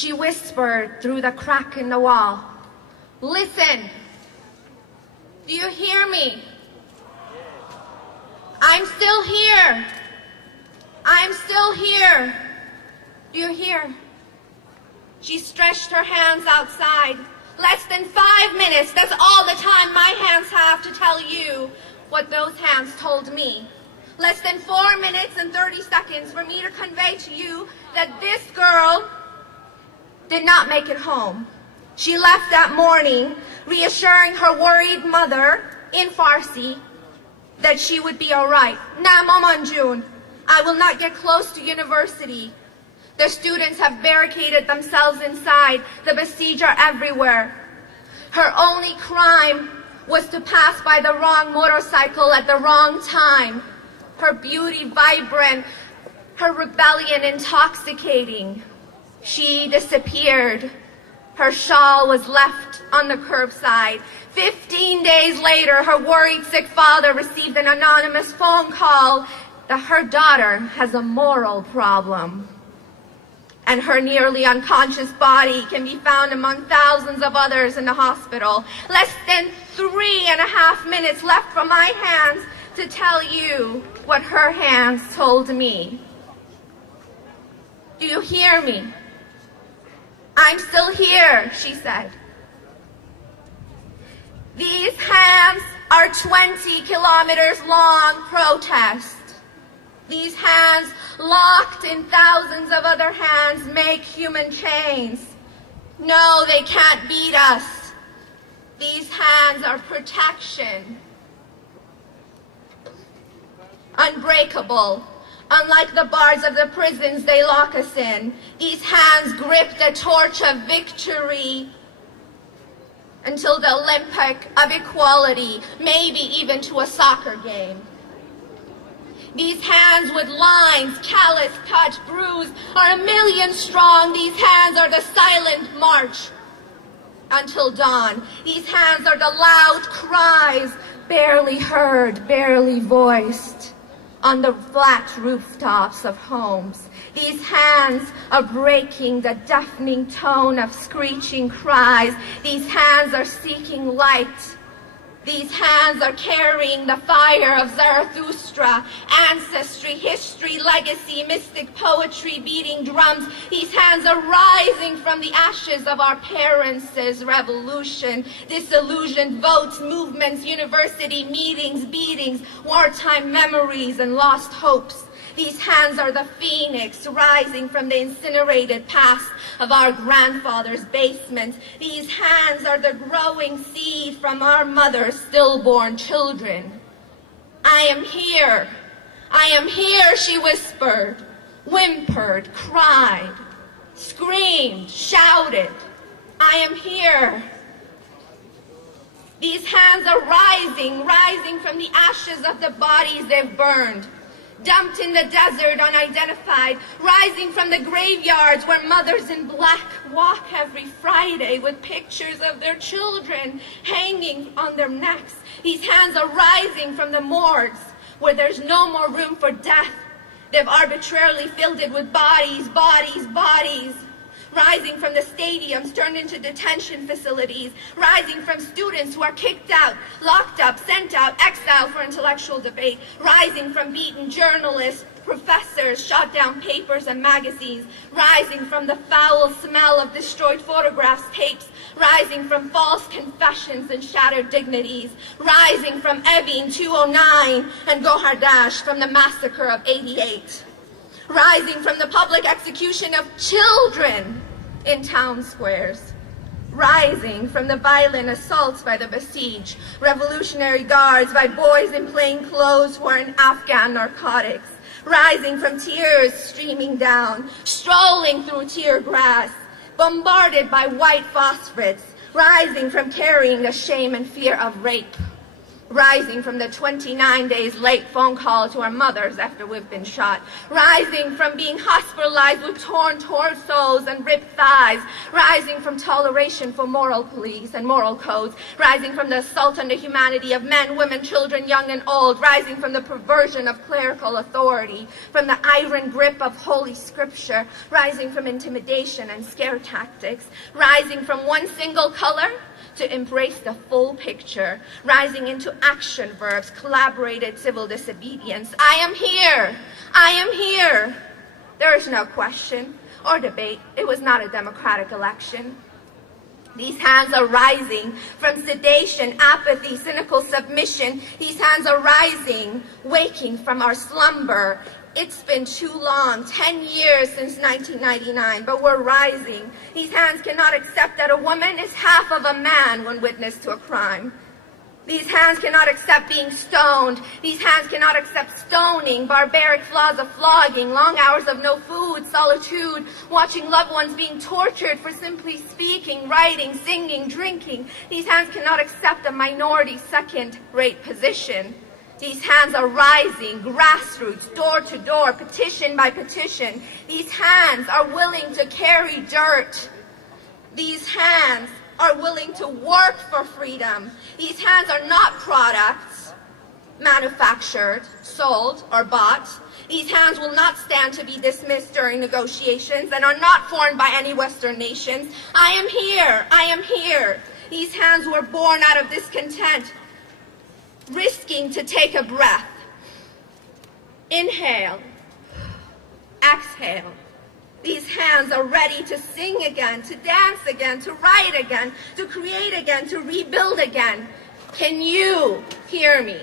She whispered through the crack in the wall, "Listen, do you hear me? I'm still here. I'm still here. Do you hear?" She stretched her hands outside. Less than 5 minutes, that's all the time my hands have to tell you what those hands told me. Less than 4 minutes and 30 seconds for me to convey to you that this girl did not make it home. She left that morning, reassuring her worried mother in Farsi that she would be all right. "Na Mamanjun, I will not get close to university. The students have barricaded themselves inside. The besieged are everywhere." Her only crime was to pass by the wrong motorcycle at the wrong time. Her beauty vibrant, her rebellion intoxicating. She disappeared. Her shawl was left on the curbside. 15 days later, her worried sick father received an anonymous phone call that her daughter has a moral problem, and her nearly unconscious body can be found among thousands of others in the hospital. Less than 3.5 minutes left from my hands to tell you what her hands told me. "Do you hear me? I'm still here," she said. These hands are 20 kilometers long protest. These hands, locked in thousands of other hands, make human chains. No, they can't beat us. These hands are protection. Unbreakable. Unlike the bars of the prisons they lock us in, these hands grip the torch of victory until the Olympic of equality, maybe even to a soccer game. These hands with lines, callous, cut, bruised, are 1,000,000 strong. These hands are the silent march until dawn. These hands are the loud cries, barely heard, barely voiced, on the flat rooftops of homes. These hands are breaking the deafening tone of screeching cries. These hands are seeking light. These hands are carrying the fire of Zarathustra, ancestry, history, legacy, mystic poetry, beating drums. These hands are rising from the ashes of our parents' revolution, disillusioned votes, movements, university meetings, beatings, wartime memories, and lost hopes. These hands are the phoenix rising from the incinerated past of our grandfather's basement. These hands are the growing seed from our mother's stillborn children. "I am here. I am here," she whispered, whimpered, cried, screamed, shouted. "I am here." These hands are rising, rising from the ashes of the bodies they've burned, dumped in the desert unidentified, rising from the graveyards where mothers in black walk every Friday with pictures of their children hanging on their necks. These hands are rising from the morgues where there's no more room for death. They've arbitrarily filled it with bodies, bodies, bodies. Rising from the stadiums turned into detention facilities, rising from students who are kicked out, locked up, sent out, exiled for intellectual debate, rising from beaten journalists, professors, shot down papers and magazines, rising from the foul smell of destroyed photographs, tapes, rising from false confessions and shattered dignities, rising from Evin 209 and Gohardash from the massacre of '88. Rising from the public execution of children in town squares. Rising from the violent assaults by the besieged, revolutionary guards, by boys in plain clothes who are in Afghan narcotics. Rising from tears streaming down, strolling through tear grass, bombarded by white phosphates. Rising from carrying the shame and fear of rape. Rising from the 29 days late phone call to our mothers after we've been shot. Rising from being hospitalized with torn torsos and ripped thighs. Rising from toleration for moral police and moral codes. Rising from the assault on the humanity of men, women, children, young and old. Rising from the perversion of clerical authority. From the iron grip of Holy Scripture. Rising from intimidation and scare tactics. Rising from one single color to embrace the full picture, rising into action verbs, collaborated civil disobedience. I am here. I am here. There is no question or debate. It was not a democratic election. These hands are rising from sedation, apathy, cynical submission. These hands are rising, waking from our slumber. It's been too long, 10 years since 1999, but we're rising. These hands cannot accept that a woman is half of a man when witness to a crime. These hands cannot accept being stoned. These hands cannot accept stoning, barbaric flaws of flogging, long hours of no food, solitude, watching loved ones being tortured for simply speaking, writing, singing, drinking. These hands cannot accept a minority second-rate position. These hands are rising, grassroots, door to door, petition by petition. These hands are willing to carry dirt. These hands are willing to work for freedom. These hands are not products manufactured, sold, or bought. These hands will not stand to be dismissed during negotiations and are not formed by any Western nations. I am here. I am here. These hands were born out of discontent, risking to take a breath. Inhale, exhale. These hands are ready to sing again, to dance again, to write again, to create again, to rebuild again. Can you hear me?